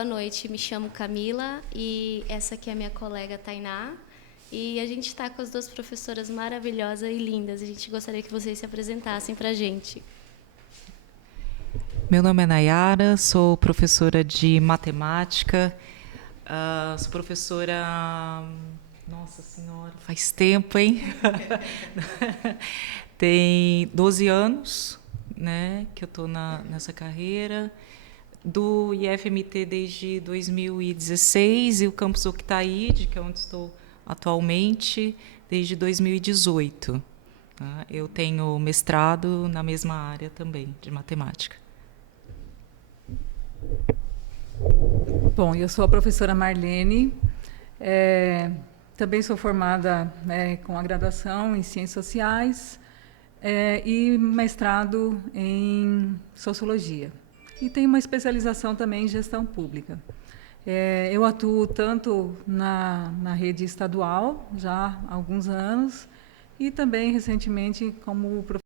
boa noite. Me chamo Camila e essa aqui é a minha colega Tainá. E a gente está com as duas professoras maravilhosas e lindas. A gente gostaria que vocês se apresentassem para a gente. Meu nome é Nayara, sou professora de matemática. Sou professora... Nossa Senhora, faz tempo, hein? Tem 12 anos, né, que eu estou nessa carreira. Do IFMT desde 2016 e o campus Octaíde, que é onde estou atualmente, desde 2018. Tá? Eu tenho mestrado na mesma área também, de matemática. Bom, eu sou a professora Marlene, também sou formada com a graduação em Ciências Sociais e mestrado em Sociologia. E tenho uma especialização também em Gestão Pública. Eu atuo tanto na rede estadual, já há alguns anos, e também recentemente como professora.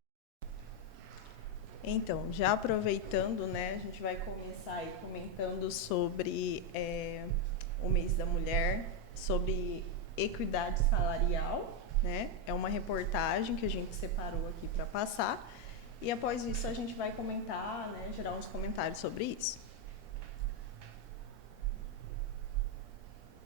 Então, já aproveitando, né, a gente vai começar aí comentando sobre o mês da mulher, sobre equidade salarial, né? É uma reportagem que a gente separou aqui para passar. E após isso a gente vai comentar, né, gerar uns comentários sobre isso.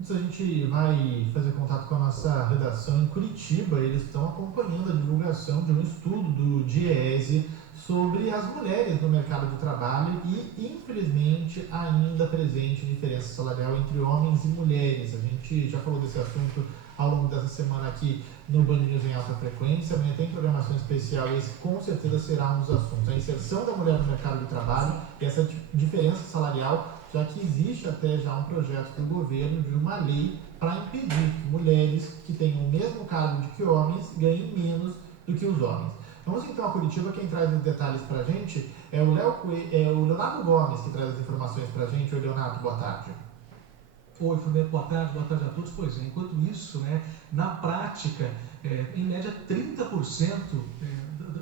Antes a gente vai fazer contato com a nossa redação em Curitiba. Eles estão acompanhando a divulgação de um estudo do DIEESE sobre as mulheres no mercado de trabalho e, infelizmente, ainda presente diferença salarial entre homens e mulheres. A gente já falou desse assunto ao longo dessa semana aqui no Band News em alta frequência. Amanhã tem programação especial e esse com certeza será um dos assuntos. A inserção da mulher no mercado de trabalho e essa diferença salarial, já que existe até já um projeto do governo de uma lei para impedir que mulheres que tenham o mesmo cargo que homens ganhem menos do que os homens. Vamos então a Curitiba. Quem traz os detalhes para a gente é o Leonardo Gomes, que traz as informações para a gente. Oi, Leonardo, boa tarde. Oi, Fernando, boa tarde a todos. Pois é, enquanto isso, né, na prática, em média 30%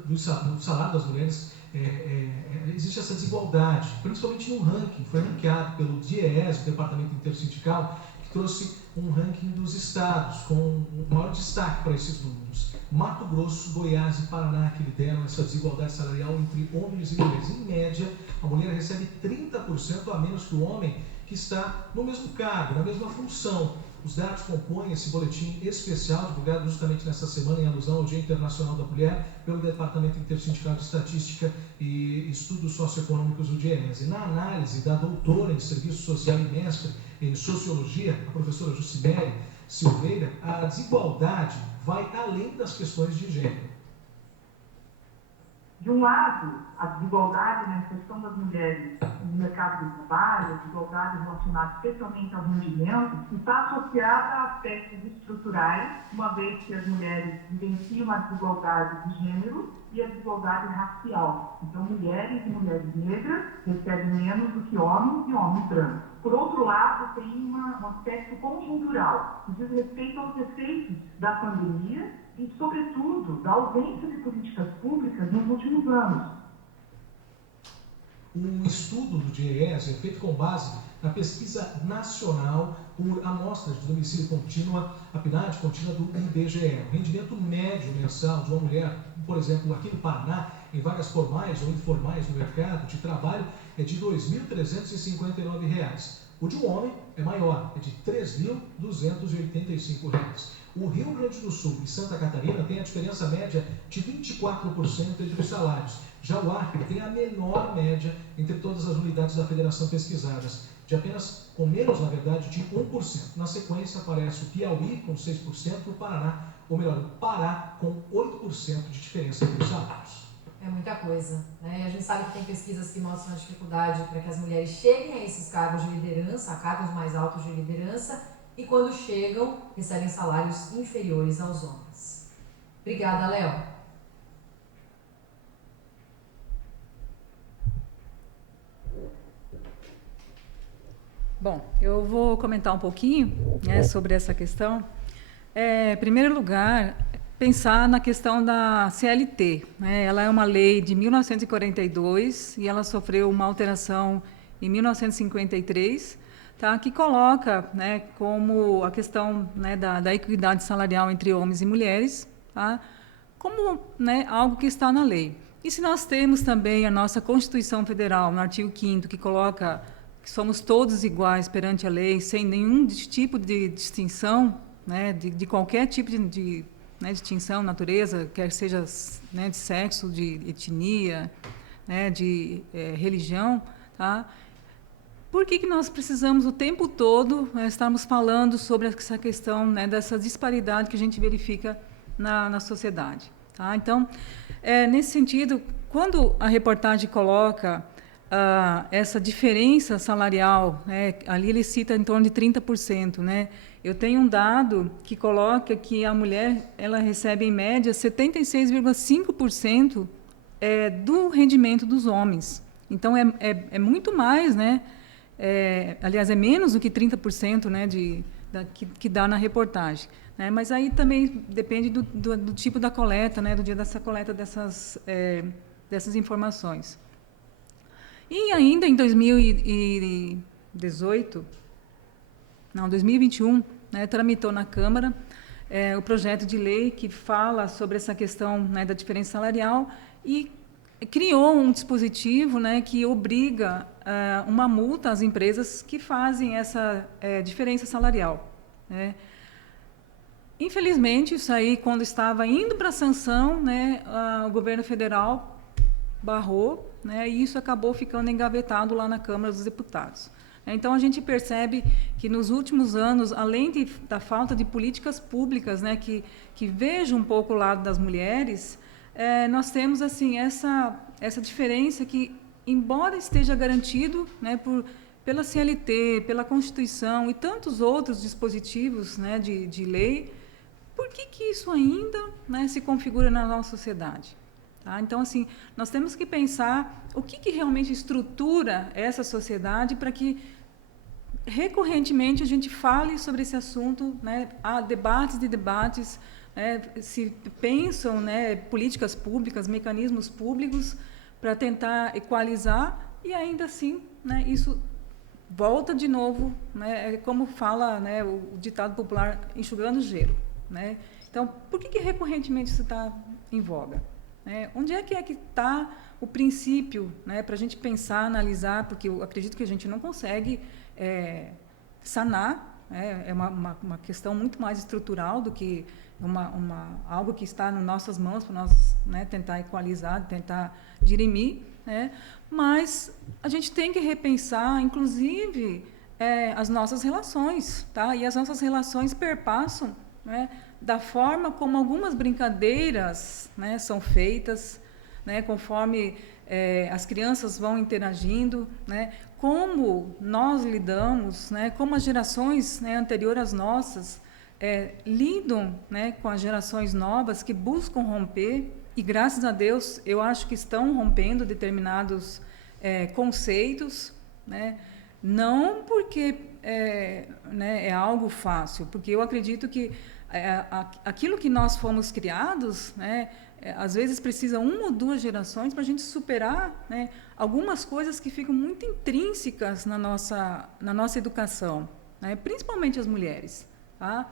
do salário das mulheres existe essa desigualdade, principalmente no ranking. Foi ranqueado pelo DIEESE, o Departamento Intersindical, que trouxe um ranking dos estados com o maior destaque para esses números. Mato Grosso, Goiás e Paraná que lideram essa desigualdade salarial entre homens e mulheres. Em média, a mulher recebe 30% a menos que o homem, que está no mesmo cargo, na mesma função. Os dados compõem esse boletim especial, divulgado justamente nesta semana em alusão ao Dia Internacional da Mulher, pelo Departamento Intersindical de Estatística e Estudos Socioeconômicos do DIEESE. Na análise da doutora em Serviço Social e mestre em Sociologia, a professora Jucimere Silveira, a desigualdade vai além das questões de gênero. De um lado, a desigualdade na inserção das mulheres no mercado de trabalho, a desigualdade relacionada especialmente ao rendimento, está associada a aspectos estruturais, uma vez que as mulheres vivenciam a desigualdade de gênero e a desigualdade racial. Então, mulheres e mulheres negras recebem menos do que homens e homens brancos. Por outro lado, tem um aspecto conjuntural, que diz respeito aos efeitos da pandemia e, sobretudo, da ausência de políticas públicas nos últimos anos. Um estudo do DIEESE é feito com base na pesquisa nacional por amostras de domicílio contínua, a PNAD contínua do IBGE. O rendimento médio mensal de uma mulher, por exemplo, aqui no Paraná, em vagas formais ou informais no mercado de trabalho, é de R$ 2.359. O de um homem é maior, é de R$ 3.285. O Rio Grande do Sul e Santa Catarina têm a diferença média de 24% entre os salários. Já o Acre tem a menor média entre todas as unidades da federação pesquisadas, de apenas, com menos, na verdade, de 1%. Na sequência aparece o Piauí com 6% e o Paraná, ou melhor, o Pará com 8% de diferença entre os salários. É muita coisa, né? E a gente sabe que tem pesquisas que mostram a dificuldade para que as mulheres cheguem a esses cargos de liderança, a cargos mais altos de liderança, e quando chegam, recebem salários inferiores aos homens. Obrigada, Léo. Bom, eu vou comentar um pouquinho, né, sobre essa questão. Em primeiro lugar, pensar na questão da CLT, né? Ela é uma lei de 1942 e ela sofreu uma alteração em 1953, tá, que coloca, né, como a questão, né, da equidade salarial entre homens e mulheres, tá, como, né, algo que está na lei. E se nós temos também a nossa Constituição Federal, no artigo 5º, que coloca que somos todos iguais perante a lei, sem nenhum tipo de distinção, né, de qualquer tipo de né, distinção, natureza, quer seja, né, de sexo, de etnia, né, de religião, tá? Por que nós precisamos o tempo todo, né, estarmos falando sobre essa questão, né, dessa disparidade que a gente verifica na sociedade? Tá? Então, nesse sentido, quando a reportagem coloca essa diferença salarial, né, ali ele cita em torno de 30%, né? Eu tenho um dado que coloca que a mulher ela recebe, em média, 76,5% do rendimento dos homens. Então, é muito mais, né? Aliás, é menos do que 30%, né, que dá na reportagem. Né? Mas aí também depende do tipo da coleta, né, do dia dessa coleta dessas informações. E ainda em 2021, né, tramitou na Câmara o projeto de lei que fala sobre essa questão, né, da diferença salarial e criou um dispositivo, né, que obriga uma multa às empresas que fazem essa diferença salarial. Né? Infelizmente, isso aí, quando estava indo para a sanção, né, o governo federal barrou, né, e isso acabou ficando engavetado lá na Câmara dos Deputados. Então, a gente percebe que, nos últimos anos, além da falta de políticas públicas, né, que vejam um pouco o lado das mulheres, nós temos assim essa diferença que, embora esteja garantido, né, pela CLT, pela Constituição e tantos outros dispositivos, né, de lei, por que isso ainda, né, se configura na nossa sociedade? Tá? Então, assim, nós temos que pensar o que realmente estrutura essa sociedade para que, recorrentemente, a gente fale sobre esse assunto, né? Há debates, se pensam, né, políticas públicas, mecanismos públicos para tentar equalizar e, ainda assim, né, isso volta de novo, né, como fala, né, o ditado popular, enxugando gelo. Né? Então, por que recorrentemente isso está em voga? Onde é que está o princípio, né, para a gente pensar, analisar, porque eu acredito que a gente não consegue sanar, é uma questão muito mais estrutural do que algo que está nas nossas mãos para nós, né, tentar equalizar, tentar dirimir, né? Mas a gente tem que repensar, inclusive, as nossas relações, tá? E as nossas relações perpassam, né, da forma como algumas brincadeiras, né, são feitas, né, conforme as crianças vão interagindo, né, como nós lidamos, né, como as gerações, né, anteriores às nossas lidam, né, com as gerações novas que buscam romper, e graças a Deus eu acho que estão rompendo determinados conceitos, né, não porque né, é algo fácil, porque eu acredito que aquilo que nós fomos criados, né, às vezes precisa 1 ou 2 gerações para a gente superar, né, algumas coisas que ficam muito intrínsecas na nossa educação, né, principalmente as mulheres. Tá?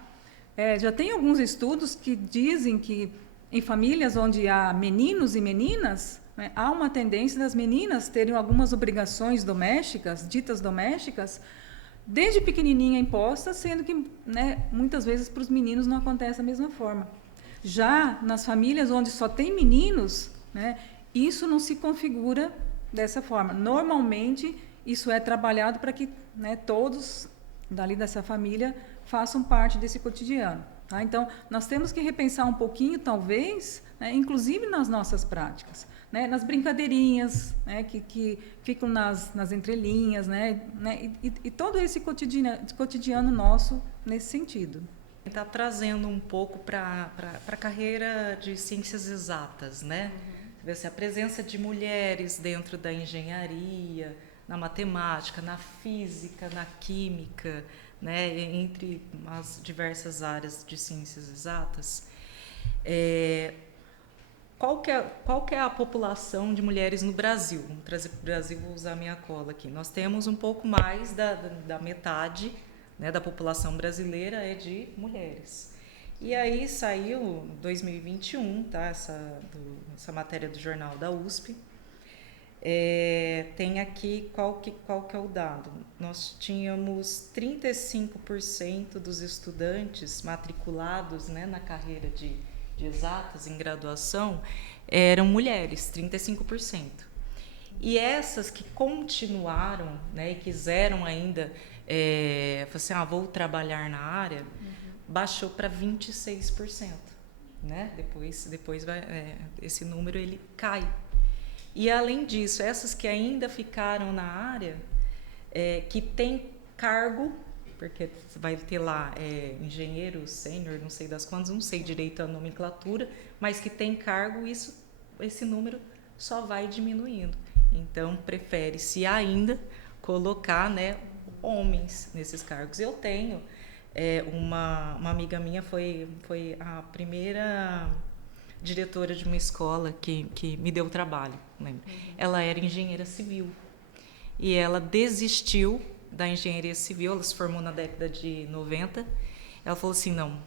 Já tem alguns estudos que dizem que em famílias onde há meninos e meninas, né, há uma tendência das meninas terem algumas obrigações domésticas, ditas domésticas, desde pequenininha imposta, sendo que, né, muitas vezes para os meninos não acontece da mesma forma. Já nas famílias onde só tem meninos, né, isso não se configura dessa forma. Normalmente, isso é trabalhado para que, né, todos dali dessa família façam parte desse cotidiano. Tá? Então, nós temos que repensar um pouquinho, talvez, né, inclusive nas nossas práticas. Né, nas brincadeirinhas, né, que ficam nas entrelinhas, né, e todo esse cotidiano nosso nesse sentido. Está trazendo um pouco para a carreira de ciências exatas, né? A presença de mulheres dentro da engenharia, na matemática, na física, na química, né, entre as diversas áreas de ciências exatas. qual que é a população de mulheres no Brasil? Vamos trazer para o Brasil, vou usar a minha cola aqui. Nós temos um pouco mais da metade, né, da população brasileira é de mulheres. E aí saiu em 2021, tá, essa matéria do jornal da USP. Tem aqui qual que é o dado. Nós tínhamos 35% dos estudantes matriculados, né, na carreira de exatas em graduação eram mulheres, 35%. E essas que continuaram, né, e quiseram ainda, falar assim, vou trabalhar na área, baixou para 26%, né? Depois esse número ele cai. E além disso, essas que ainda ficaram na área, que tem cargo, porque vai ter lá engenheiro, sênior, não sei das quantas, não sei direito a nomenclatura, mas que tem cargo, esse número só vai diminuindo. Então, prefere-se ainda colocar, né, homens nesses cargos. Eu tenho uma amiga minha, foi a primeira diretora de uma escola que me deu trabalho, lembra? Ela era engenheira civil e ela desistiu da engenharia civil, ela se formou na década de 90. Ela falou assim, não,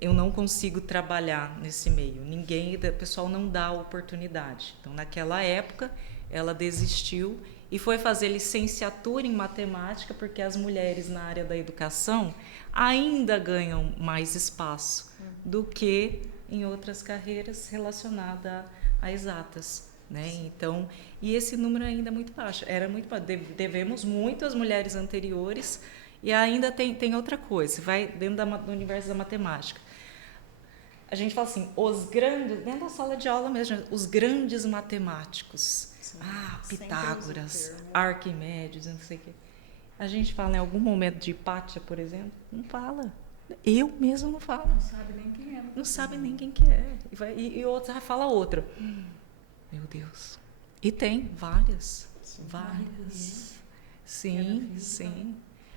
eu não consigo trabalhar nesse meio, o pessoal não dá oportunidade. Então, naquela época, ela desistiu e foi fazer licenciatura em matemática, porque as mulheres na área da educação ainda ganham mais espaço do que em outras carreiras relacionadas a exatas, né? Então, e esse número ainda é muito baixo. Era muito baixo. Devemos muito às mulheres anteriores. E ainda tem outra coisa, vai dentro do universo da matemática. A gente fala assim, dentro da sala de aula mesmo, os grandes matemáticos. Sim, Pitágoras, Arquimedes, não sei o quê. A gente fala em algum momento de Hipátia, por exemplo? Não fala. Eu mesmo não falo. Não sabe nem quem é. Não sabe nem quem que é. E outra fala outra. Meu Deus. E tem várias. Várias. Sim, sim.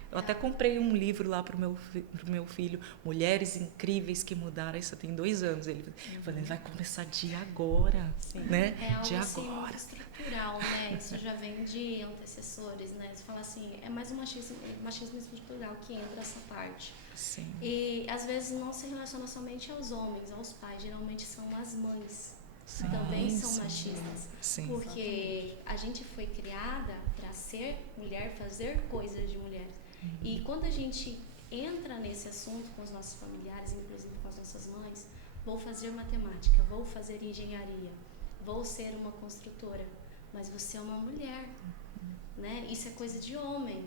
Eu até comprei um livro lá pro meu filho, Mulheres Incríveis que Mudaram. Isso tem 2 anos. Ele falou, vai começar de agora, né? É algo de assim, agora. muito estrutural, né? Isso já vem de antecessores, né? Você fala assim, é mais um machismo estrutural que entra essa parte. Sim. E às vezes não se relaciona somente aos homens, aos pais. Geralmente são as mães. Sim, também são sim, machistas. Sim. Porque a gente foi criada para ser mulher, fazer coisas de mulher. E quando a gente entra nesse assunto com os nossos familiares, inclusive com as nossas mães, vou fazer matemática, vou fazer engenharia, vou ser uma construtora, mas você é uma mulher, né? Isso é coisa de homem,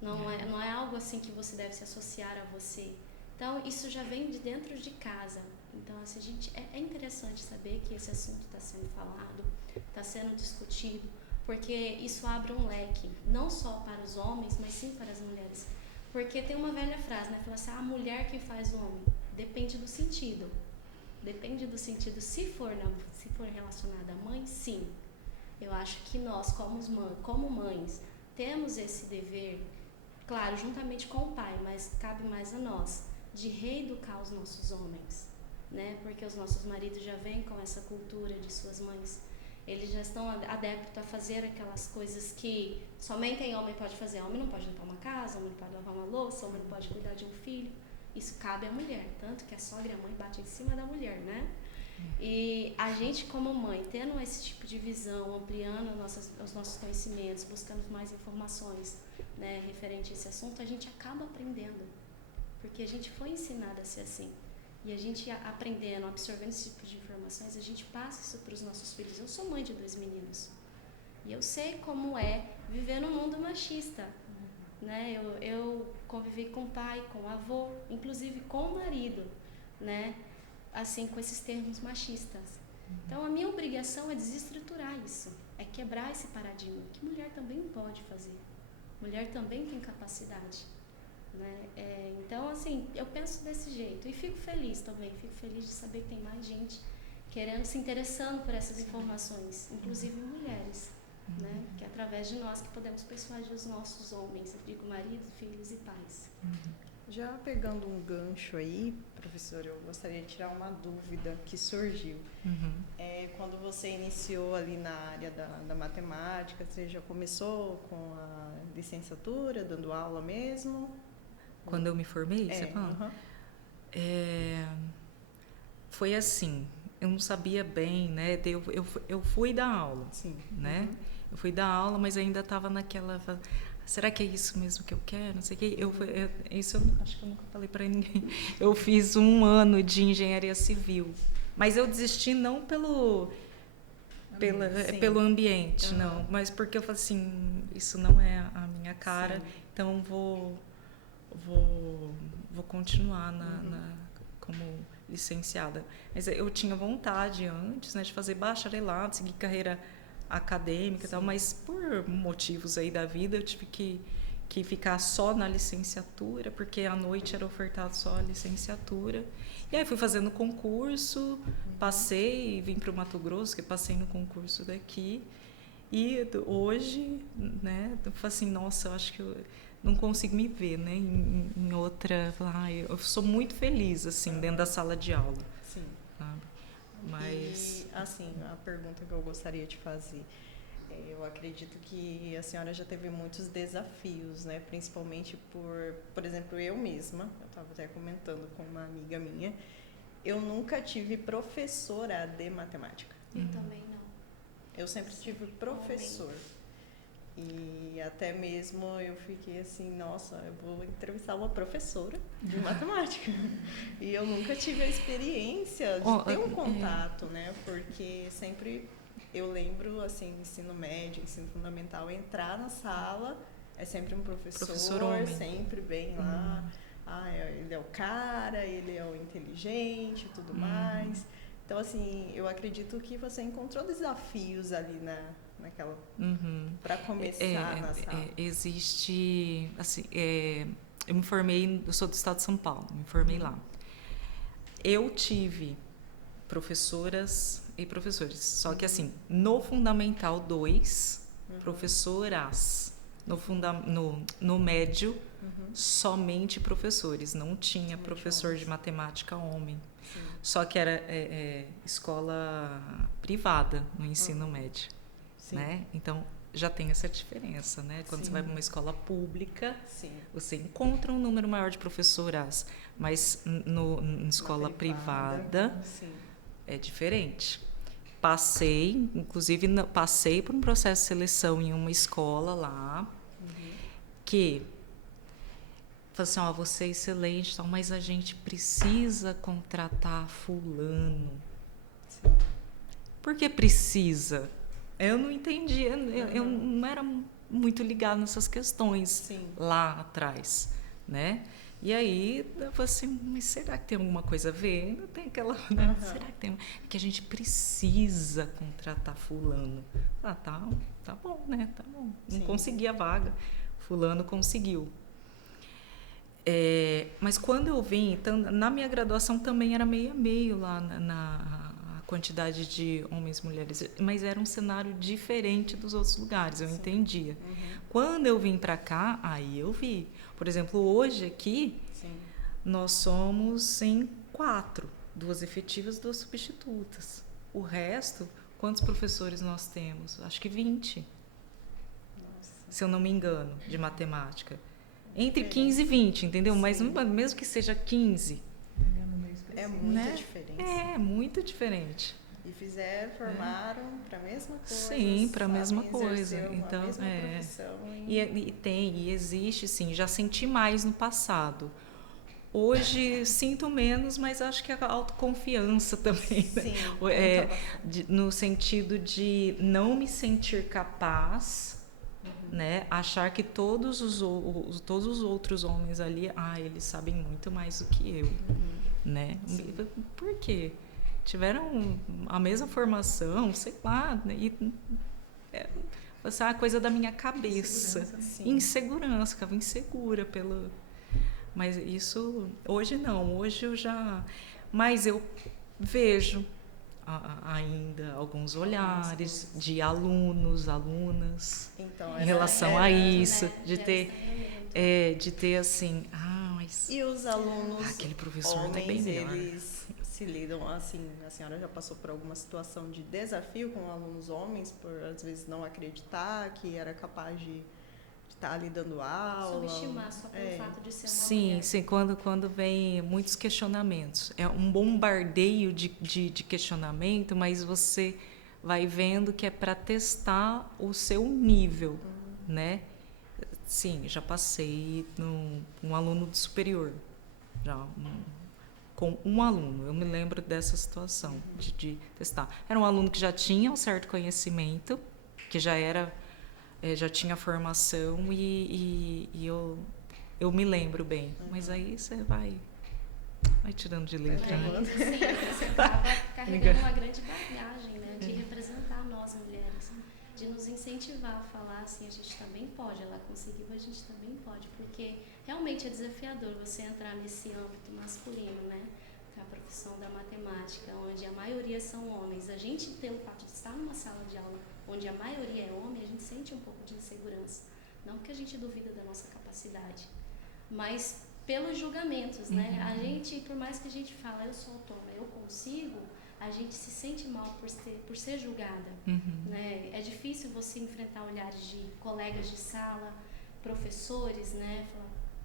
não é algo assim que você deve se associar a você. Então, isso já vem de dentro de casa. Então, assim, é interessante saber que esse assunto está sendo falado, está sendo discutido, porque isso abre um leque, não só para os homens, mas sim para as mulheres. Porque tem uma velha frase, né? Fala assim, a mulher que faz o homem. Depende do sentido. Depende do sentido. Se for relacionada à mãe, sim. Eu acho que nós, como mães, temos esse dever, claro, juntamente com o pai, mas cabe mais a nós, de reeducar os nossos homens, né? Porque os nossos maridos já vêm com essa cultura de suas mães. Eles já estão adeptos a fazer aquelas coisas que somente homem pode fazer. Homem não pode limpar uma casa, homem não pode lavar uma louça, homem não pode cuidar de um filho. Isso cabe à mulher, tanto que a sogra e a mãe batem em cima da mulher, né? E a gente como mãe, tendo esse tipo de visão, ampliando os nossos conhecimentos, buscando mais informações, né, referente a esse assunto, a gente acaba aprendendo. Porque a gente foi ensinada a ser assim. E a gente aprendendo, absorvendo esse tipo de informações, a gente passa isso para os nossos filhos. Eu sou mãe de 2 meninos. E eu sei como é viver num mundo machista. Né? Eu convivi com o pai, com o avô, inclusive com o marido, né? Assim, com esses termos machistas. Então, a minha obrigação é desestruturar isso. É quebrar esse paradigma. Que mulher também pode fazer. Mulher também tem capacidade. Né? Então, assim, eu penso desse jeito e fico feliz também, fico feliz de saber que tem mais gente querendo, se interessando por essas informações, inclusive mulheres, né? Que é através de nós que podemos persuadir os nossos homens, eu digo maridos, filhos e pais. Já pegando um gancho aí, professor, eu gostaria de tirar uma dúvida que surgiu. Quando você iniciou ali na área da matemática, você já começou com a licenciatura, dando aula mesmo? Quando eu me formei, você fala? Foi assim, eu não sabia bem, né? Eu fui dar aula, Sim. né? Eu fui dar aula, mas ainda estava naquela... Será que é isso mesmo que eu quero? Não sei o quê. Isso eu acho que eu nunca falei para ninguém. Eu fiz 1 ano de engenharia civil, mas eu desisti não pelo ambiente, não, mas porque eu falei assim, isso não é a minha cara, então vou continuar como licenciada. Mas eu tinha vontade antes, né, de fazer bacharelado, seguir carreira acadêmica e tal, mas por motivos aí da vida eu tive que ficar só na licenciatura, porque à noite era ofertado só a licenciatura. E aí fui fazendo concurso, passei, vim para o Mato Grosso, que passei no concurso daqui. E hoje, né, eu falo assim, nossa, eu acho que eu não consigo me ver, né, em outra... eu sou muito feliz, assim, dentro da sala de aula. Sim. Sabe? Mas... E, assim, a pergunta que eu gostaria de fazer, eu acredito que a senhora já teve muitos desafios, né? Principalmente por exemplo, eu mesma, eu estava até comentando com uma amiga minha, eu nunca tive professora de matemática. Eu também não. Eu sempre tive professor. E até mesmo eu fiquei assim, nossa, eu vou entrevistar uma professora de matemática. E eu nunca tive a experiência de ter um contato, né? Porque sempre eu lembro, assim, ensino médio, ensino fundamental, entrar na sala, é sempre um professor homem. Sempre bem lá. Ele é o cara, ele é o inteligente e tudo mais. Então, assim, eu acredito que você encontrou desafios ali naquela... para começar na sala. Existe, assim, eu me formei, eu sou do estado de São Paulo, me formei lá. Eu tive professoras e professores, só que assim, no Fundamental 2, professoras, no médio, somente professores, não tinha professor de matemática homem. Sim. Só que era escola privada no ensino médio. Né? Então, já tem essa diferença, né? Quando você vai para uma escola pública, você encontra um número maior de professoras, mas na escola privada é diferente. Inclusive, passei por um processo de seleção em uma escola lá, que falou assim, você é excelente, mas a gente precisa contratar fulano. Por que precisa? Eu não entendia, eu não era muito ligada nessas questões lá atrás, né? E aí, eu falei assim, mas será que tem alguma coisa a ver? Ainda tem aquela... Né? Será que tem... que a gente precisa contratar fulano. Tá bom, né? Tá bom. Não consegui a vaga. Fulano conseguiu. Mas quando eu vim, na minha graduação também era meio a meio lá na quantidade de homens e mulheres, mas era um cenário diferente dos outros lugares, eu entendia. Quando eu vim para cá, aí eu vi. Por exemplo, hoje aqui, nós somos em 4, 2 efetivas, 2 substitutas. O resto, quantos professores nós temos? Acho que 20, se eu não me engano, de matemática. Entre 15 e 20, entendeu? Mas mesmo que seja 15... É muita diferença. É muito diferente. E formaram para a mesma coisa. Sim, para a mesma coisa. Então, a mesma profissão. E existe, sim. Já senti mais no passado. Hoje sinto menos, mas acho que a autoconfiança também. Sim. Né? No sentido de não me sentir capaz, né? Achar que todos os outros homens ali, eles sabem muito mais do que eu. Né? Por quê? Tiveram a mesma formação, sei lá, né? Essa é a coisa da minha cabeça. Insegurança, ficava insegura pelo... Mas isso, hoje não, hoje eu já... Mas eu vejo ainda alguns olhares de alunos, alunas, em relação a isso, de ter assim, mas E os alunos aquele professor tá bem homens, melhor. eles se lidam assim, a senhora já passou por alguma situação de desafio com alunos homens, por às vezes não acreditar que era capaz de estar ali dando aula? Subestimar só pelo fato de ser uma Sim, mulher. sim, quando vem muitos questionamentos. É um bombardeio de questionamento, mas você vai vendo que é para testar o seu nível, né? Sim, já passei um aluno de superior, com um aluno. Eu me lembro dessa situação, de testar. Era um aluno que já tinha um certo conhecimento, que já tinha formação e eu me lembro bem. Mas aí você vai tirando de letra. Mas, assim, você acaba carregando uma grande bagagem, né, de representar nós mulheres, de nos incentivar a falar assim, a gente também pode, ela conseguiu, a gente também pode, porque realmente é desafiador você entrar nesse âmbito masculino, né, que é a profissão da matemática, onde a maioria são homens. A gente, pelo fato de estar numa sala de aula onde a maioria é homem, a gente sente um pouco de insegurança. Não que a gente duvida da nossa capacidade, mas pelos julgamentos, né? A gente, por mais que a gente fala, eu sou autônoma, eu consigo, a gente se sente mal por ser julgada, né? É difícil você enfrentar olhares de colegas de sala, professores, né?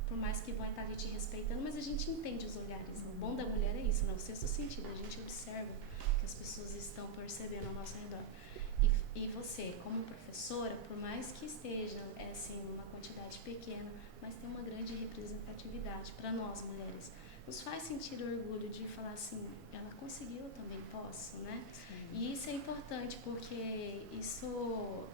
Por mais que vão estar ali te respeitando, mas a gente entende os olhares. O bom da mulher é isso, né? O sexto sentido, a gente observa que as pessoas estão percebendo ao nosso redor. E você, como professora, por mais que esteja assim, uma quantidade pequena, mas tem uma grande representatividade para nós mulheres. Nos faz sentir orgulho de falar assim, ela conseguiu, eu também posso, né? Sim. E isso é importante porque isso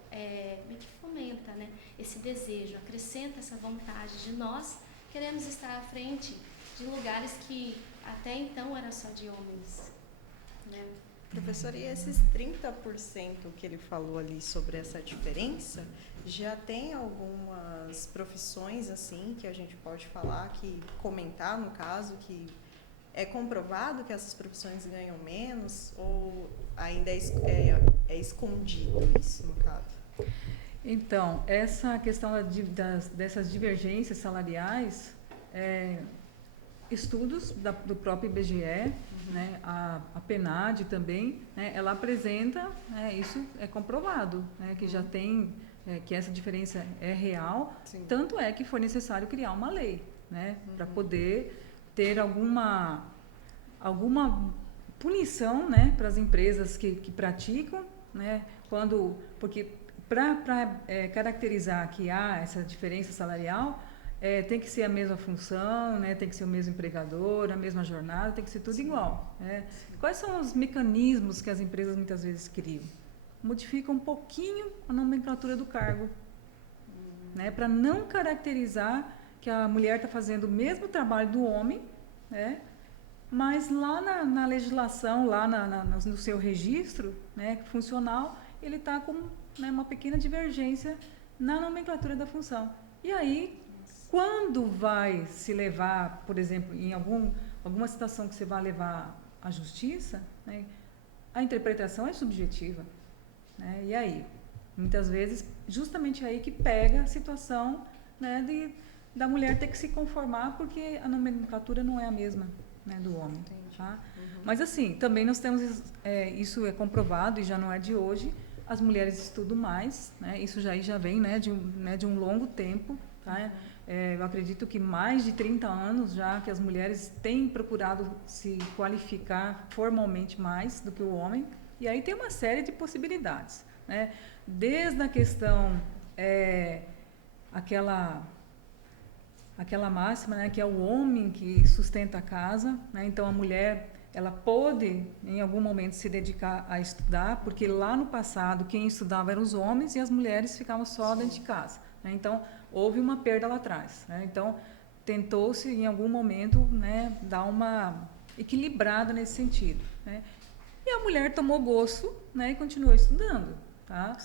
meio que fomenta, né? Esse desejo, acrescenta essa vontade de nós queremos estar à frente de lugares que até então era só de homens, né? Professor, e esses 30% que ele falou ali sobre essa diferença, já tem algumas profissões assim que a gente pode falar, comentar no caso, que é comprovado que essas profissões ganham menos ou ainda é escondido isso no caso? Então, essa questão dessas divergências salariais, estudos do próprio IBGE, né, a PNAD também, né, ela apresenta, isso é comprovado, né, que já tem, que essa diferença é real. Sim. Tanto é que foi necessário criar uma lei, né, para poder ter alguma punição, né, para as empresas que praticam, né, porque para caracterizar que há essa diferença salarial, tem que ser a mesma função, né? Tem que ser o mesmo empregador, a mesma jornada, tem que ser tudo igual. Né? Quais são os mecanismos que as empresas muitas vezes criam? Modificam um pouquinho a nomenclatura do cargo, né? Para não caracterizar que a mulher está fazendo o mesmo trabalho do homem, né? Mas lá na legislação, lá no seu registro, né, funcional, ele está com, né, uma pequena divergência na nomenclatura da função. E aí, quando vai se levar, por exemplo, em alguma situação que você vai levar à justiça, né, a interpretação é subjetiva. Né, e aí? Muitas vezes, justamente aí que pega a situação, né, da mulher ter que se conformar porque a nomenclatura não é a mesma, né, do homem. Tá? Mas assim, também nós temos, isso é comprovado e já não é de hoje, as mulheres estudam mais, né, isso já vem, né, de um longo tempo. Tá? Eu acredito que mais de 30 anos já que as mulheres têm procurado se qualificar formalmente mais do que o homem, e aí tem uma série de possibilidades, né? Desde a questão, aquela máxima, né, que é o homem que sustenta a casa, né? Então a mulher ela pôde em algum momento se dedicar a estudar, porque lá no passado quem estudava eram os homens e as mulheres ficavam só dentro de casa, né? Então houve uma perda lá atrás, né? Então tentou-se em algum momento, né, dar uma equilibrada nesse sentido, né? E a mulher tomou gosto, né, e continuou estudando, tá?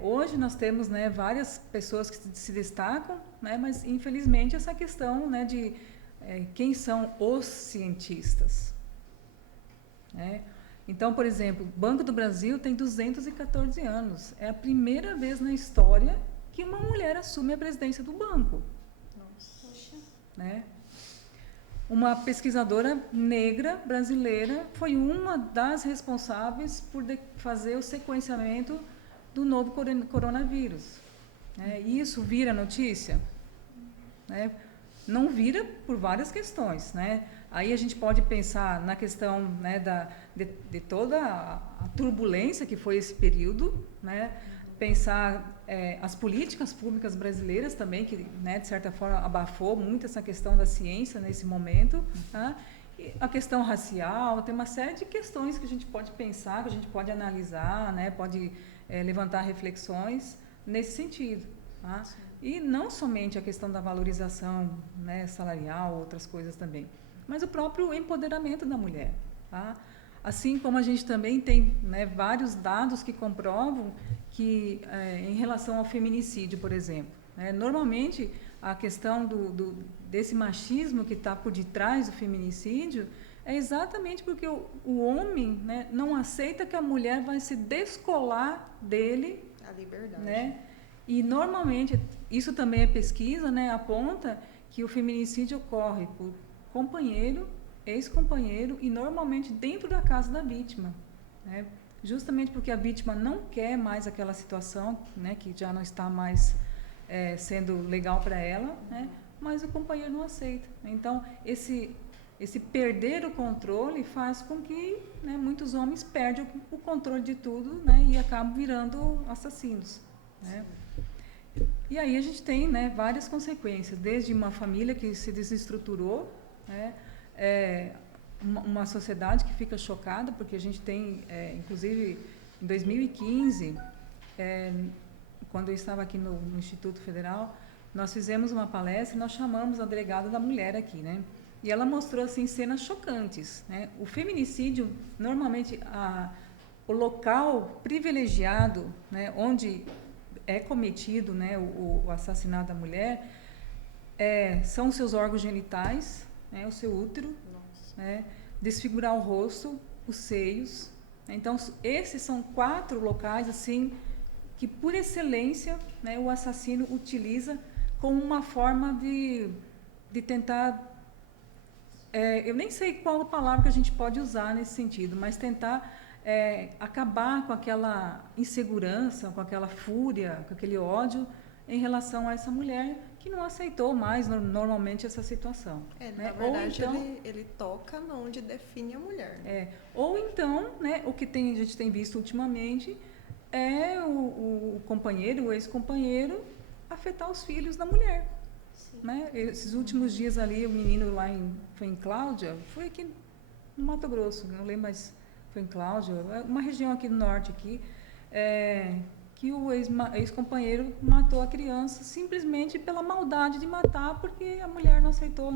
Hoje nós temos, né, várias pessoas que se destacam, né, mas infelizmente essa questão, né, de quem são os cientistas, né? Então, por exemplo, o Banco do Brasil tem 214 anos, é a primeira vez na história que uma mulher assume a presidência do banco. Nossa. né? Uma pesquisadora negra brasileira foi uma das responsáveis por fazer o sequenciamento do novo coronavírus. Né? E isso vira notícia? Né? Não vira por várias questões. Né? Aí a gente pode pensar na questão, né, de toda a turbulência que foi esse período, né? Pensar as políticas públicas brasileiras também, que, né, de certa forma abafou muito essa questão da ciência nesse momento, tá? E a questão racial, tem uma série de questões que a gente pode pensar, que a gente pode analisar, né, pode levantar reflexões nesse sentido. Tá? E não somente a questão da valorização, né, salarial, outras coisas também, mas o próprio empoderamento da mulher. Tá? Assim como a gente também tem, né, vários dados que comprovam que, em relação ao feminicídio, por exemplo, né, normalmente a questão desse machismo que está por detrás do feminicídio é exatamente porque o homem, né, não aceita que a mulher vai se descolar dele. A liberdade. Né? E normalmente, isso também é pesquisa, né, aponta que o feminicídio ocorre por companheiro, ex-companheiro e normalmente dentro da casa da vítima, né? Justamente porque a vítima não quer mais aquela situação, né, que já não está mais sendo legal para ela, né, mas o companheiro não aceita. Então, esse perder o controle faz com que, né, muitos homens perdem o controle de tudo, né, e acabam virando assassinos. Né? E aí a gente tem, né, várias consequências, desde uma família que se desestruturou, né, uma sociedade que fica chocada, porque a gente tem, inclusive, em 2015, quando eu estava aqui no Instituto Federal, nós fizemos uma palestra e nós chamamos a delegada da mulher aqui, né? E ela mostrou, assim, cenas chocantes, né? O feminicídio, normalmente, o local privilegiado, né, onde é cometido, né, o assassinato da mulher, são os seus órgãos genitais, né, o seu útero, né, desfigurar o rosto, os seios. Então, esses são 4 locais, assim, que por excelência, né, o assassino utiliza como uma forma de tentar, eu nem sei qual a palavra que a gente pode usar nesse sentido, mas tentar acabar com aquela insegurança, com aquela fúria, com aquele ódio em relação a essa mulher que não aceitou mais normalmente essa situação. Né? Na verdade, ou então, ele toca onde define a mulher. Né? Ou então, né, o que a gente tem visto ultimamente é o companheiro, o ex-companheiro, afetar os filhos da mulher. Né? Esses últimos dias ali, o menino lá foi em Cláudia, foi aqui no Mato Grosso, não lembro, mas foi em Cláudia, uma região aqui do norte, aqui, que o ex-companheiro matou a criança simplesmente pela maldade de matar, porque a mulher não aceitou,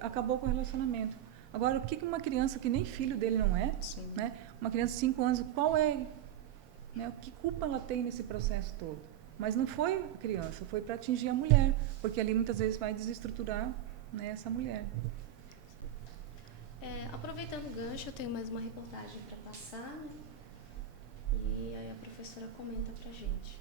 acabou com o relacionamento. Agora, o que uma criança que nem filho dele não é, né? Uma criança de 5 anos, né, que culpa ela tem nesse processo todo? Mas não foi a criança, foi para atingir a mulher, porque ali muitas vezes vai desestruturar, né, essa mulher. Aproveitando o gancho, eu tenho mais uma reportagem para passar, né? E aí a professora comenta pra gente.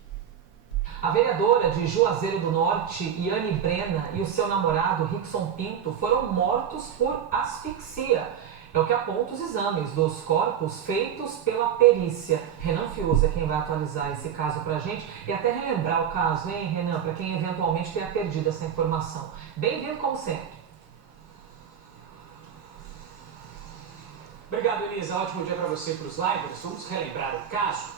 A vereadora de Juazeiro do Norte, Yane Brena, e o seu namorado, Rickson Pinto, foram mortos por asfixia. É o que apontam os exames dos corpos feitos pela perícia. Renan Fiuza é quem vai atualizar esse caso pra gente e até relembrar o caso, hein, Renan, para quem eventualmente tenha perdido essa informação. Bem-vindo, como sempre. Obrigado, Elisa. Ótimo dia para você e para os livers. Vamos relembrar o caso.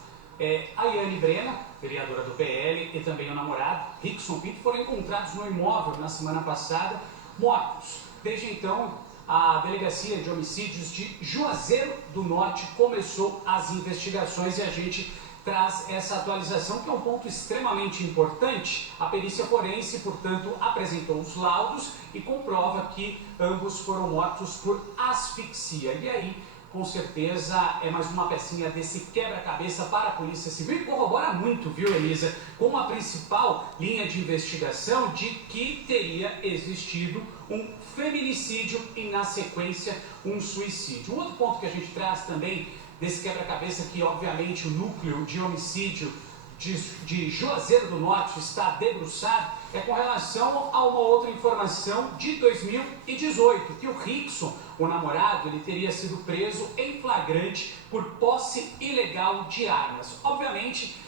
A Yane Brena, vereadora do PL, e também o namorado, Rickson Pinto, foram encontrados no imóvel na semana passada, mortos. Desde então, a Delegacia de Homicídios de Juazeiro do Norte começou as investigações e a gente traz essa atualização, que é um ponto extremamente importante. A perícia forense, portanto, apresentou os laudos e comprova que ambos foram mortos por asfixia. E aí, com certeza, é mais uma pecinha desse quebra-cabeça para a Polícia Civil e corrobora muito, viu, Elisa, com a principal linha de investigação de que teria existido um feminicídio e, na sequência, um suicídio. Um outro ponto que a gente traz também desse quebra-cabeça, que obviamente o núcleo de homicídio de Juazeiro do Norte está debruçado é com relação a uma outra informação de 2018, que o Rickson, o namorado, ele teria sido preso em flagrante por posse ilegal de armas. Obviamente,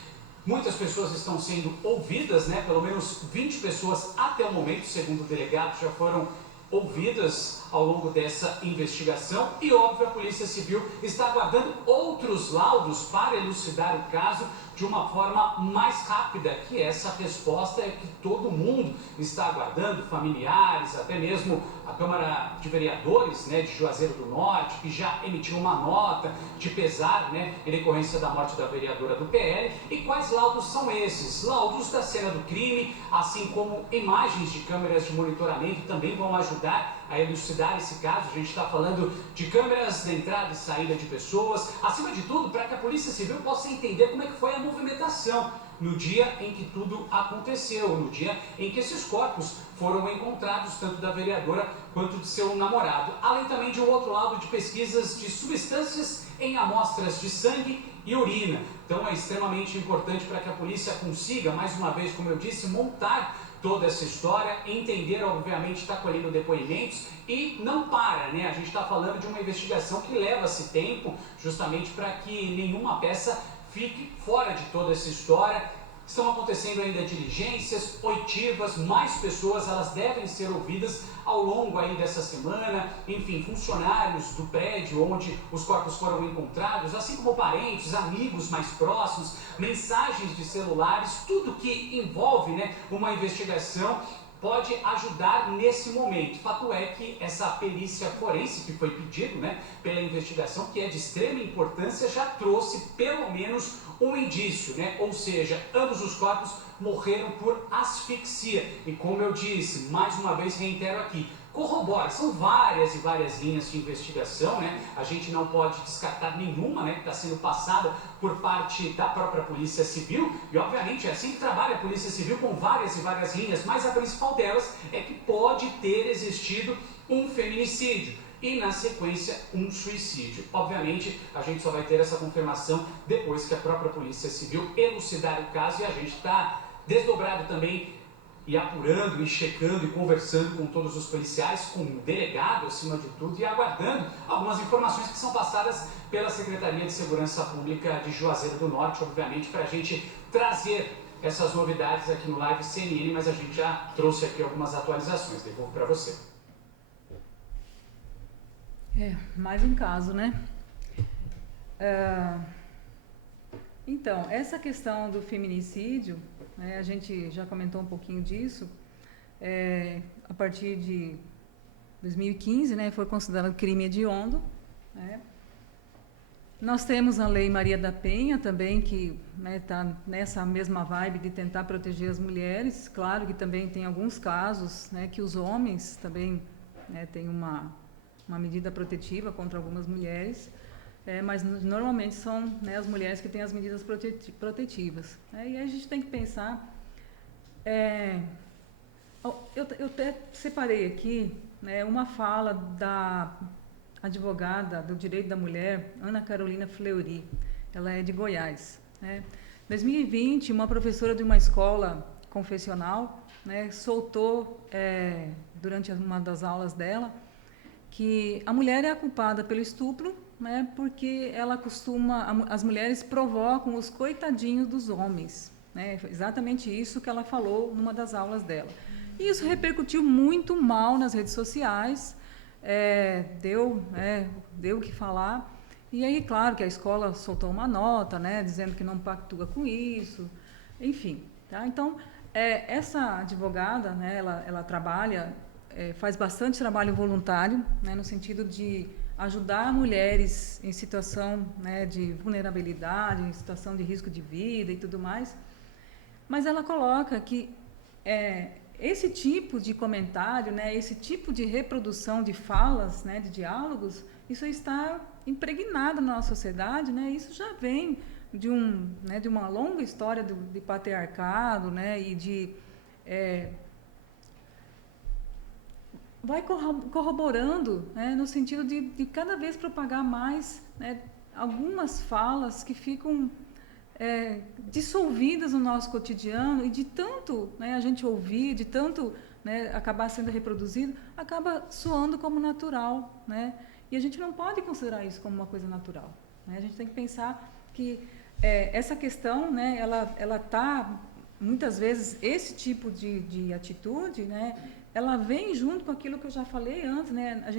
muitas pessoas estão sendo ouvidas, né? Pelo menos 20 pessoas até o momento, segundo o delegado, já foram ouvidas ao longo dessa investigação e, óbvio, a Polícia Civil está aguardando outros laudos para elucidar o caso de uma forma mais rápida, que essa resposta é que todo mundo está aguardando, familiares, até mesmo a Câmara de Vereadores, né, de Juazeiro do Norte, que já emitiu uma nota de pesar, né, em decorrência da morte da vereadora do PL. E quais laudos são esses? Laudos da cena do crime, assim como imagens de câmeras de monitoramento também vão ajudar a elucidar esse caso. A gente está falando de câmeras de entrada e saída de pessoas, acima de tudo, para que a Polícia Civil possa entender como é que foi a movimentação no dia em que tudo aconteceu, no dia em que esses corpos foram encontrados, tanto da vereadora quanto de seu namorado. Além também de um outro lado de pesquisas de substâncias em amostras de sangue e urina. Então é extremamente importante para que a polícia consiga, mais uma vez, como eu disse, montar toda essa história, entender, obviamente, está colhendo depoimentos e não para, né? A gente está falando de uma investigação que leva-se tempo, justamente para que nenhuma peça fique fora de toda essa história. Estão acontecendo ainda diligências, oitivas, mais pessoas, elas devem ser ouvidas ao longo aí dessa semana, enfim, funcionários do prédio onde os corpos foram encontrados, assim como parentes, amigos mais próximos, mensagens de celulares, tudo que envolve, né, uma investigação pode ajudar nesse momento. Fato é que essa perícia forense que foi pedido, né, pela investigação, que é de extrema importância, já trouxe pelo menos um indício, né? Ou seja, ambos os corpos morreram por asfixia. E como eu disse, mais uma vez reitero aqui, corrobora, são várias e várias linhas de investigação, né? A gente não pode descartar nenhuma, né, que está sendo passada por parte da própria Polícia Civil, e obviamente é assim que trabalha a Polícia Civil, com várias e várias linhas, mas a principal delas é que pode ter existido um feminicídio e, na sequência, um suicídio. Obviamente, a gente só vai ter essa confirmação depois que a própria Polícia Civil elucidar o caso, e a gente está desdobrado também e apurando, e checando, e conversando com todos os policiais, com o delegado acima de tudo, e aguardando algumas informações que são passadas pela Secretaria de Segurança Pública de Juazeiro do Norte, obviamente, para a gente trazer essas novidades aqui no Live CNN, mas a gente já trouxe aqui algumas atualizações. Devolvo para você. Mais um caso, né? Então, essa questão do feminicídio, né, a gente já comentou um pouquinho disso, a partir de 2015, né, foi considerado crime hediondo, né? Nós temos a Lei Maria da Penha também, que está, né, nessa mesma vibe de tentar proteger as mulheres. Claro que também tem alguns casos, né, que os homens também, né, têm uma medida protetiva contra algumas mulheres, mas normalmente são, né, as mulheres que têm as medidas protetivas. E aí a gente tem que pensar... eu até separei aqui, né, uma fala da advogada do direito da mulher, Ana Carolina Fleury. Ela é de Goiás. Em 2020, uma professora de uma escola confessional, né, soltou, durante uma das aulas dela, que a mulher é a culpada pelo estupro, né, porque ela as mulheres provocam os coitadinhos dos homens, né, exatamente isso que ela falou numa das aulas dela. E isso repercutiu muito mal nas redes sociais, deu o que falar. E aí, claro, que a escola soltou uma nota, né, dizendo que não pactua com isso, enfim. Tá? Então, essa advogada, né, ela trabalha... faz bastante trabalho voluntário, né, no sentido de ajudar mulheres em situação, né, de vulnerabilidade, em situação de risco de vida e tudo mais. Mas ela coloca que esse tipo de comentário, né, esse tipo de reprodução de falas, né, de diálogos, isso está impregnado na nossa sociedade, né, isso já vem de uma longa história de patriarcado, né, e de... vai corroborando, né, no sentido de cada vez propagar mais, né, algumas falas que ficam dissolvidas no nosso cotidiano, e de tanto, né, a gente ouvir, de tanto, né, acabar sendo reproduzido, acaba soando como natural, né? E a gente não pode considerar isso como uma coisa natural, né? A gente tem que pensar que essa questão, né, ela tá, muitas vezes, esse tipo de atitude, né, ela vem junto com aquilo que eu já falei antes, né? A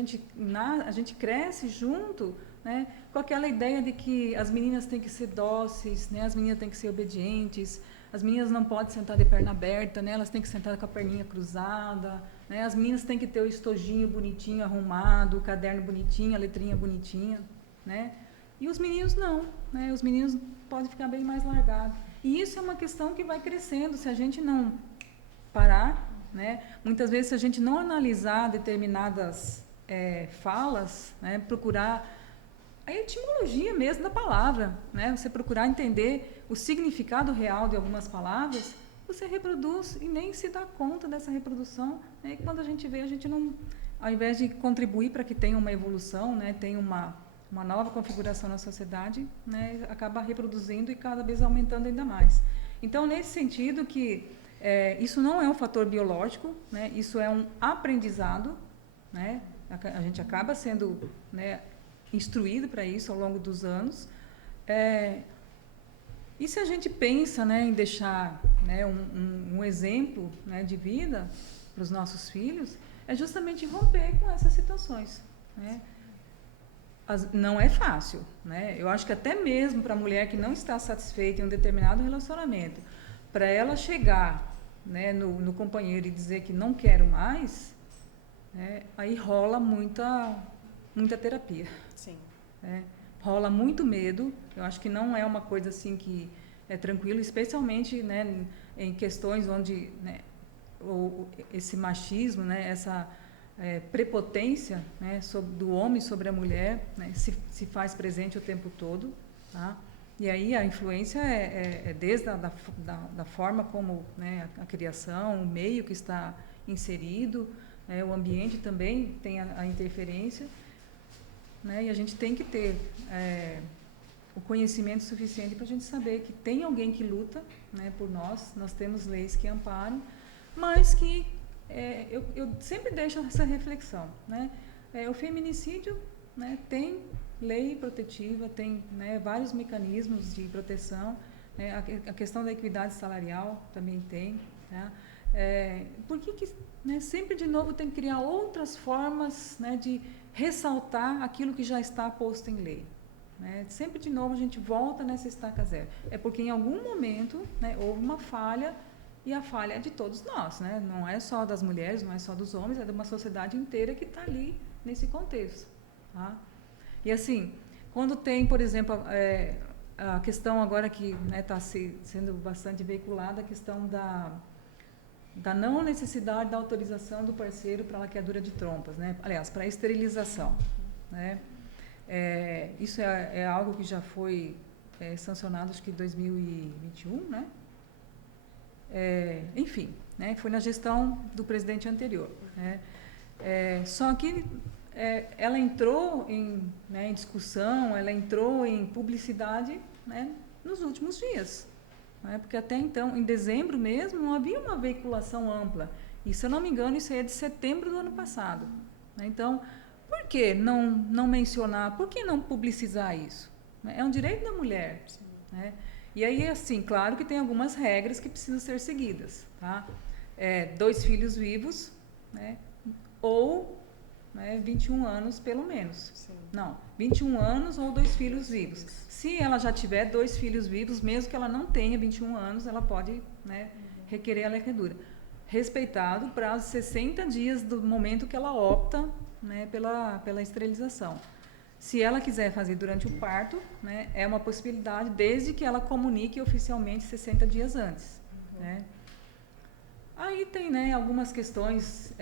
gente cresce junto, né, com aquela ideia de que as meninas têm que ser dóceis, né, as meninas têm que ser obedientes, as meninas não podem sentar de perna aberta, né, elas têm que sentar com a perninha cruzada, né, as meninas têm que ter o estojinho bonitinho, arrumado, o caderno bonitinho, a letrinha bonitinha, né? E os meninos não, né? Os meninos podem ficar bem mais largados. E isso é uma questão que vai crescendo, se a gente não parar, né? Muitas vezes, se a gente não analisar determinadas falas, né, procurar a etimologia mesmo da palavra, né? Você procurar entender o significado real de algumas palavras, você reproduz e nem se dá conta dessa reprodução, né? E quando a gente vê, a gente não, ao invés de contribuir para que tenha uma evolução, né, tenha uma nova configuração na sociedade, né, acaba reproduzindo e cada vez aumentando ainda mais. Então, nesse sentido que isso não é um fator biológico, né, isso é um aprendizado, né, a gente acaba sendo, né, instruído para isso ao longo dos anos. E se a gente pensa, né, em deixar, né, um exemplo, né, de vida para os nossos filhos, é justamente romper com essas situações, né? Não é fácil, né? Eu acho que até mesmo para a mulher que não está satisfeita em um determinado relacionamento, para ela chegar, né, no companheiro e dizer que não quero mais, né, aí rola muita terapia. Sim. Rola muito medo. Eu acho que não é uma coisa assim que é tranquilo, especialmente, né, em questões onde, né, esse machismo, né, essa prepotência, né, do homem sobre a mulher, né, se faz presente o tempo todo, tá? E aí a influência desde da forma como, né, a criação, o meio que está inserido, o ambiente também tem a interferência, né, e a gente tem que ter o conhecimento suficiente para a gente saber que tem alguém que luta, né, por nós temos leis que amparam, mas que eu sempre deixo essa reflexão, né? O feminicídio, né, tem lei protetiva, tem, né, vários mecanismos de proteção, né? A questão da equidade salarial também tem, tá? Por que, né, sempre de novo tem que criar outras formas, né, de ressaltar aquilo que já está posto em lei, né? Sempre de novo a gente volta nessa estaca zero. É porque em algum momento, né, houve uma falha. E a falha é de todos nós, né? Não é só das mulheres, não é só dos homens, é de uma sociedade inteira que está ali nesse contexto, tá? E assim, quando tem, por exemplo, a questão agora que está, né, sendo bastante veiculada, a questão da não necessidade da autorização do parceiro para a laqueadura de trompas, né? Aliás, para a esterilização, né? Isso é algo que já foi sancionado, acho que em 2021, né? Enfim, né, foi na gestão do presidente anterior, né? Só que ela entrou em discussão, ela entrou em publicidade, né, nos últimos dias, né? Porque até então, em dezembro mesmo, não havia uma veiculação ampla. E, se eu não me engano, isso aí é de setembro do ano passado, né? Então, por que não mencionar, por que não publicizar isso? É um direito da mulher, né? E aí, assim, claro que tem algumas regras que precisam ser seguidas, tá? 2 filhos vivos, né? Ou, né, 21 anos, pelo menos. Sim. Não, 21 anos ou 2 filhos vivos. Se ela já tiver 2 filhos vivos, mesmo que ela não tenha 21 anos, ela pode, né, requerer a laqueadura. Respeitado o prazo de 60 dias do momento que ela opta, né, pela esterilização. Se ela quiser fazer durante o parto, né, é uma possibilidade, desde que ela comunique oficialmente 60 dias antes, né? Aí tem, né, algumas questões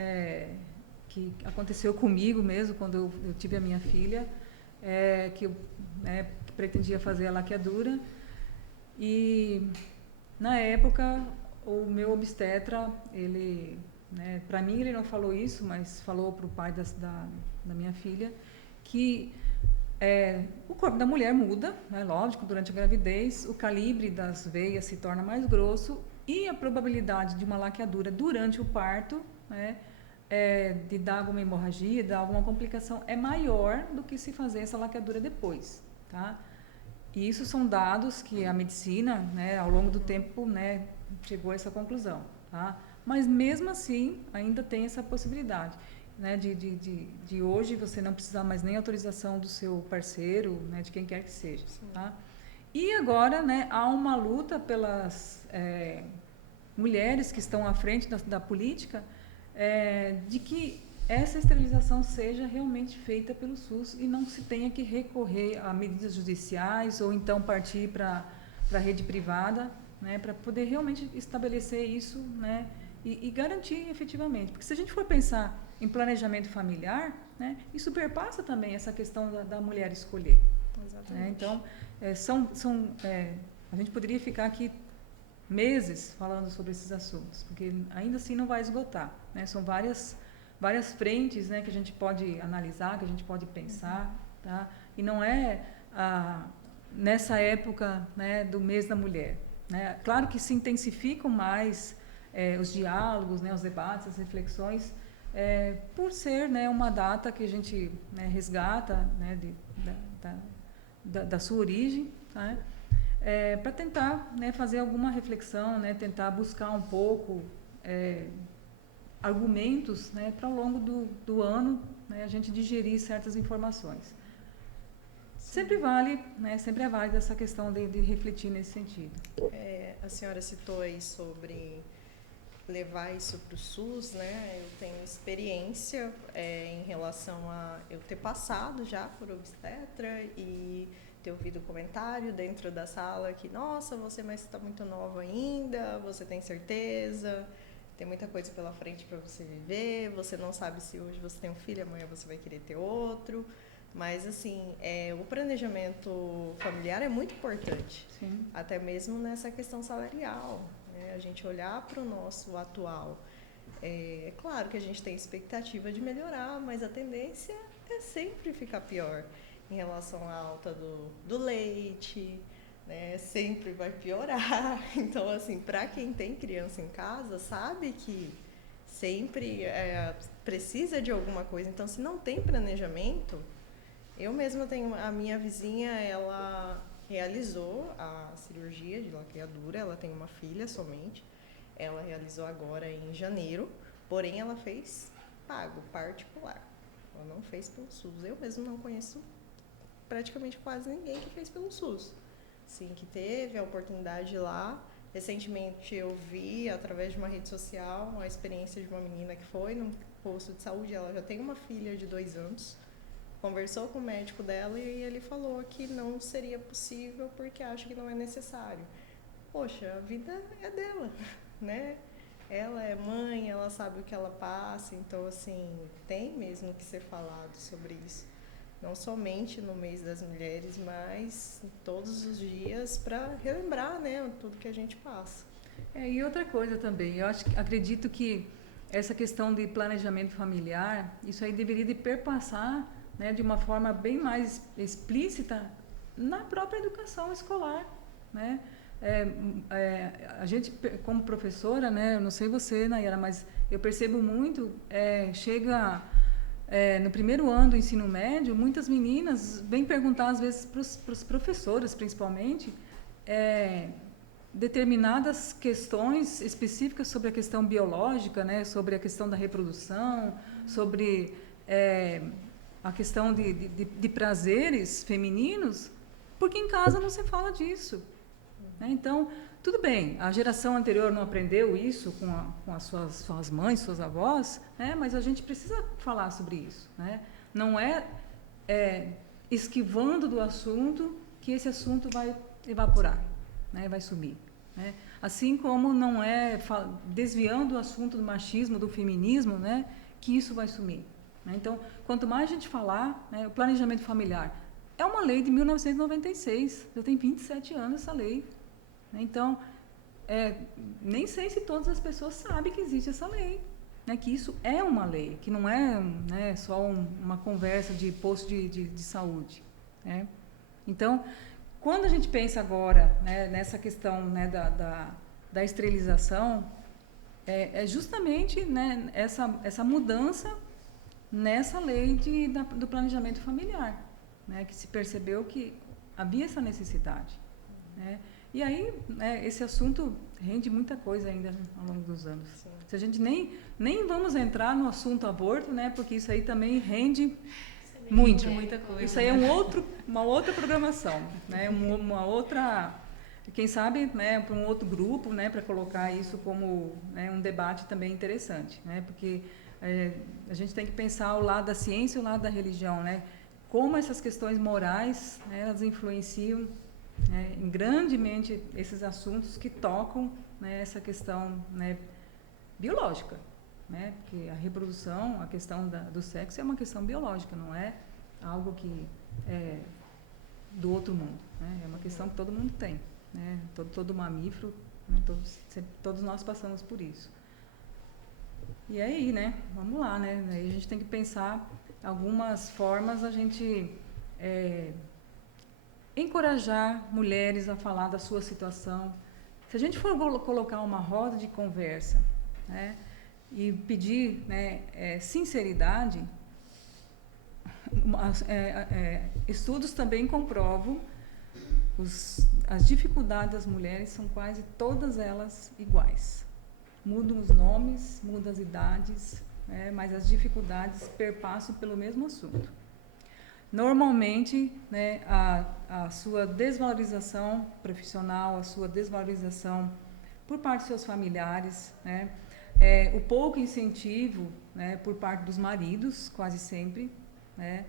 que aconteceu comigo mesmo, quando eu tive a minha filha, que eu, né, pretendia fazer a laqueadura. E, na época, o meu obstetra, ele, né, para mim ele não falou isso, mas falou para o pai da minha filha, que o corpo da mulher muda, né, lógico, durante a gravidez, o calibre das veias se torna mais grosso e a probabilidade de uma laqueadura durante o parto, né, de dar alguma hemorragia, dar alguma complicação, é maior do que se fazer essa laqueadura depois, tá? E isso são dados que a medicina, né, ao longo do tempo, né, chegou a essa conclusão, tá? Mas mesmo assim, ainda tem essa possibilidade, né, de hoje você não precisar mais nem autorização do seu parceiro, né, de quem quer que seja, tá? E agora, né, há uma luta pelas mulheres que estão à frente da política, de que essa esterilização seja realmente feita pelo SUS e não se tenha que recorrer a medidas judiciais ou então partir para a rede privada, né, para poder realmente estabelecer isso, né, e garantir efetivamente. Porque se a gente for pensar em planejamento familiar, né, isso perpassa também essa questão da mulher escolher. Exatamente. Né? Então, a gente poderia ficar aqui meses falando sobre esses assuntos, porque ainda assim não vai esgotar, né? São várias frentes, né, que a gente pode analisar, que a gente pode pensar, tá? E não é nessa época, né, do mês da mulher, né? Claro que se intensificam mais os diálogos, né, os debates, as reflexões, por ser, né, uma data que a gente, né, resgata, né, da sua origem, tá? Para tentar, né, fazer alguma reflexão, né, tentar buscar um pouco argumentos, né, para ao longo do ano, né, a gente digerir certas informações. Sempre vale, né, sempre é válida essa questão de refletir nesse sentido. A senhora citou aí sobre levar isso para o SUS, né? Eu tenho experiência em relação a eu ter passado já por obstetra e ter ouvido comentário dentro da sala que, nossa, mas está muito nova ainda, você tem certeza, tem muita coisa pela frente para você viver, você não sabe se hoje você tem um filho, amanhã você vai querer ter outro. Mas, assim, o planejamento familiar é muito importante. Sim. Até mesmo nessa questão salarial, né? A gente olhar para o nosso atual. É claro que a gente tem expectativa de melhorar, mas a tendência é sempre ficar pior em relação à alta do leite, né? Sempre vai piorar. Então, assim, para quem tem criança em casa, sabe que sempre precisa de alguma coisa. Então, se não tem planejamento... Eu mesma tenho, a minha vizinha, ela realizou a cirurgia de laqueadura, ela tem uma filha somente, ela realizou agora em janeiro, porém ela fez pago, particular, ela não fez pelo SUS. Eu mesma não conheço praticamente quase ninguém que fez pelo SUS, sim, que teve a oportunidade lá. Recentemente eu vi, através de uma rede social, a experiência de uma menina que foi num posto de saúde, ela já tem uma filha de 2 anos, conversou com o médico dela e ele falou que não seria possível porque acha que não é necessário. Poxa, a vida é dela, né? Ela é mãe, ela sabe o que ela passa, então, assim, tem mesmo que ser falado sobre isso. Não somente no mês das mulheres, mas todos os dias para relembrar, né, tudo que a gente passa. E outra coisa também, acredito que essa questão de planejamento familiar, isso aí deveria de perpassar, né, de uma forma bem mais explícita na própria educação escolar, né? A gente, como professora, né, eu não sei você, Nayara, mas eu percebo muito, chega no primeiro ano do ensino médio, muitas meninas vêm perguntar, às vezes, para os professores, principalmente, determinadas questões específicas sobre a questão biológica, né, sobre a questão da reprodução, sobre... a questão de prazeres femininos, porque em casa não se fala disso. Né? Então, tudo bem, a geração anterior não aprendeu isso com as suas mães, suas avós, né? Mas a gente precisa falar sobre isso. Né? Não é esquivando do assunto que esse assunto vai evaporar, né? Vai sumir. Né? Assim como não é desviando o assunto do machismo, do feminismo, né? Que isso vai sumir. Então, quanto mais a gente falar, né, o planejamento familiar é uma lei de 1996, já tem 27 anos essa lei. Então, nem sei se todas as pessoas sabem que existe essa lei, né, que isso é uma lei, que não é, né, só uma conversa de posto de saúde. né? Então, quando a gente pensa agora, né, nessa questão, né, da esterilização, é justamente, né, essa mudança nessa lei do planejamento familiar, né, que se percebeu que havia essa necessidade, né? E aí, né, esse assunto rende muita coisa ainda, né, ao longo dos anos. Sim. Se a gente nem vamos entrar no assunto aborto, né, porque isso aí também rende muito. Muita coisa. Isso aí é uma outra programação, né, uma outra, quem sabe, né, para um outro grupo, né, para colocar isso como, né, um debate também interessante, né, porque a gente tem que pensar o lado da ciência e o lado da religião, né, como essas questões morais, né, elas influenciam, né, grandemente esses assuntos que tocam, né, essa questão, né, biológica, né, porque a reprodução, a questão do sexo é uma questão biológica, não é algo que é do outro mundo, né, é uma questão que todo mundo tem, né, todo mamífero, né, todos nós passamos por isso. E aí, né, vamos lá, né, aí a gente tem que pensar algumas formas a gente encorajar mulheres a falar da sua situação. Se a gente for colocar uma roda de conversa, né, e pedir, né, sinceridade, estudos também comprovam as dificuldades das mulheres são quase todas elas iguais. Mudam os nomes, mudam as idades, né, mas as dificuldades perpassam pelo mesmo assunto. Normalmente, né, a sua desvalorização profissional, a sua desvalorização por parte dos seus familiares, né, o pouco incentivo, né, por parte dos maridos, quase sempre, né,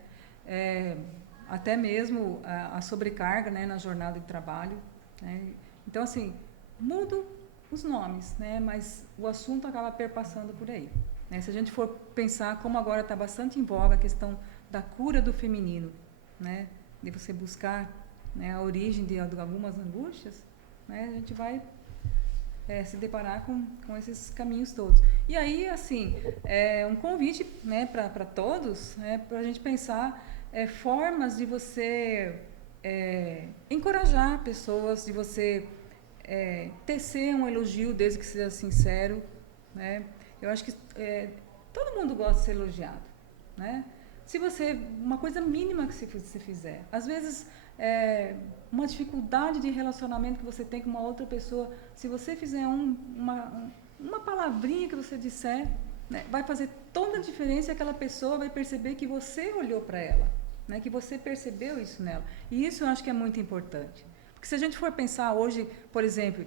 até mesmo a sobrecarga, né, na jornada de trabalho, né. Então, assim, mudam os nomes, né, mas o assunto acaba perpassando por aí, né. Se a gente for pensar como agora está bastante em voga a questão da cura do feminino, né, de você buscar, né, a origem de algumas angústias, né, a gente vai se deparar com esses caminhos todos. E aí, assim, um convite, né, para todos, né, para a gente pensar formas de você encorajar pessoas, de você tecer um elogio desde que seja sincero, né. Eu acho que todo mundo gosta de ser elogiado, né. Se você, uma coisa mínima que você fizer, às vezes uma dificuldade de relacionamento que você tem com uma outra pessoa, se você fizer uma palavrinha que você disser, né, vai fazer toda a diferença e aquela pessoa vai perceber que você olhou para ela, né, que você percebeu isso nela. E isso eu acho que é muito importante. Porque se a gente for pensar hoje, por exemplo,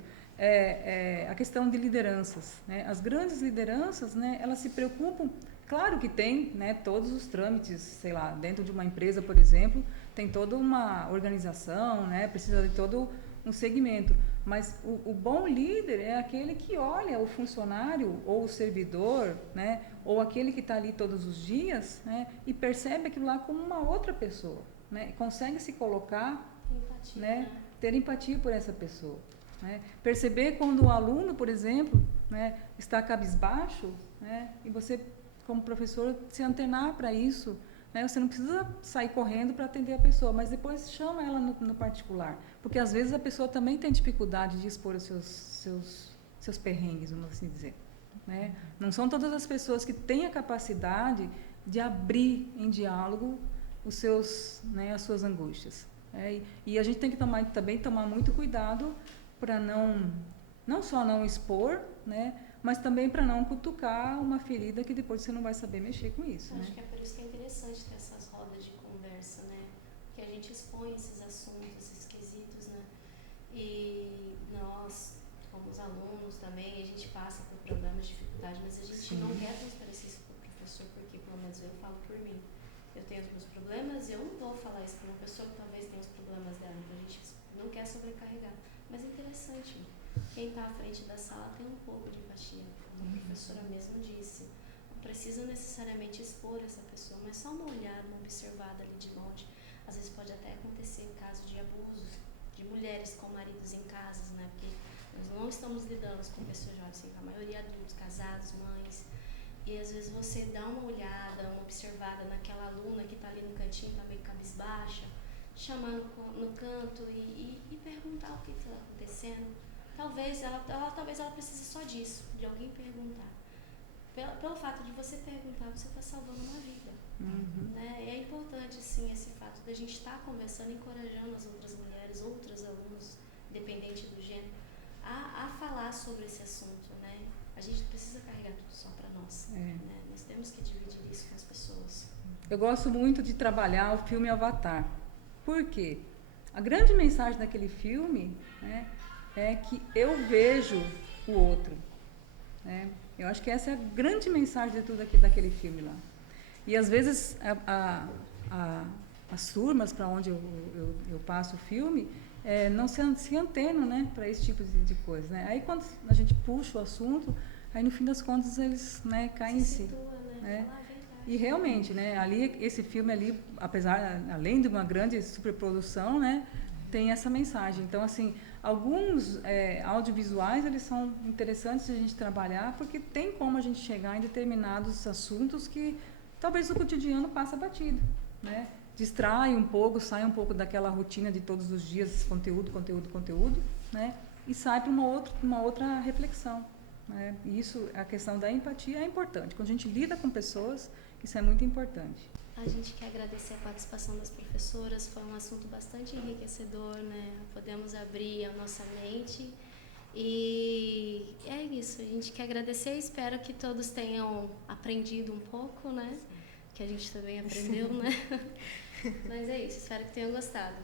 a questão de lideranças, né, as grandes lideranças, né, elas se preocupam. Claro que tem, né, todos os trâmites, sei lá, dentro de uma empresa, por exemplo, tem toda uma organização, né, precisa de todo um segmento. Mas o bom líder é aquele que olha o funcionário ou o servidor, né, ou aquele que está ali todos os dias, né, e percebe aquilo lá como uma outra pessoa, né, consegue se colocar, empatia, né, ter empatia por essa pessoa, né, perceber quando o aluno, por exemplo, né, está cabisbaixo, né, e você, como professor, se antenar para isso, né? Você não precisa sair correndo para atender a pessoa, mas depois chama ela no particular, porque às vezes a pessoa também tem dificuldade de expor os seus perrengues, vamos assim dizer, né? Não são todas as pessoas que têm a capacidade de abrir em diálogo né, as suas angústias, né? E a gente tem que também tomar muito cuidado para não só não expor, né, mas também para não cutucar uma ferida que depois você não vai saber mexer com isso. Acho, né? que é por isso que é interessante ter essas rodas de conversa, né? Que a gente expõe esses assuntos, esses quesitos, né? E nós, como os alunos também, a gente passa por problemas, dificuldades, mas a gente não quer transparecer isso para o professor, porque pelo menos eu falo por mim. Eu tenho os meus problemas e eu não vou falar isso para uma pessoa que talvez tenha os problemas dela, então a gente não quer sobrecarregar. Mas é interessante, quem está à frente da sala tem um pouco de empatia, como a professora mesmo disse. Não precisa necessariamente expor essa pessoa, mas só uma olhada, uma observada ali de longe. Às vezes pode até acontecer casos de abusos de mulheres com maridos em casas, né? Porque nós não estamos lidando com pessoas jovens, assim, com a maioria adultos, casados, mães. E às vezes você dá uma olhada, uma observada naquela aluna que está ali no cantinho, está meio cabisbaixa, chamar no canto e perguntar o que está acontecendo. Talvez ela precise só disso, de alguém perguntar. Pelo fato de você perguntar, você está salvando uma vida. Né? E é importante, sim, esse fato da gente estar conversando, encorajando as outras mulheres, outros alunos, independente do gênero, a falar sobre esse assunto. Né? A gente não precisa carregar tudo só para nós. Né? Nós temos que dividir isso com as pessoas. Eu gosto muito de trabalhar o filme Avatar. Por quê? A grande mensagem daquele filme, né, é que eu vejo o outro. Né? Eu acho que essa é a grande mensagem de tudo daquele filme lá. E às vezes as turmas para onde eu passo o filme não se antenam, né, para esse tipo de coisa. Né? Aí quando a gente puxa o assunto, aí no fim das contas eles, né, caem em si. Né? E realmente, né, ali, esse filme ali, além de uma grande superprodução, né, tem essa mensagem. Então, assim, alguns audiovisuais, eles são interessantes de a gente trabalhar, porque tem como a gente chegar em determinados assuntos que talvez no cotidiano passa batido, né? Distrai um pouco, sai um pouco daquela rotina de todos os dias, conteúdo, né? E sai para uma outra reflexão. Né? E isso, a questão da empatia é importante. Quando a gente lida com pessoas, isso é muito importante. A gente quer agradecer a participação das professoras, foi um assunto bastante enriquecedor, né? Podemos abrir a nossa mente e é isso, a gente quer agradecer e espero que todos tenham aprendido um pouco, né? Que a gente também aprendeu, né? Mas é isso, espero que tenham gostado.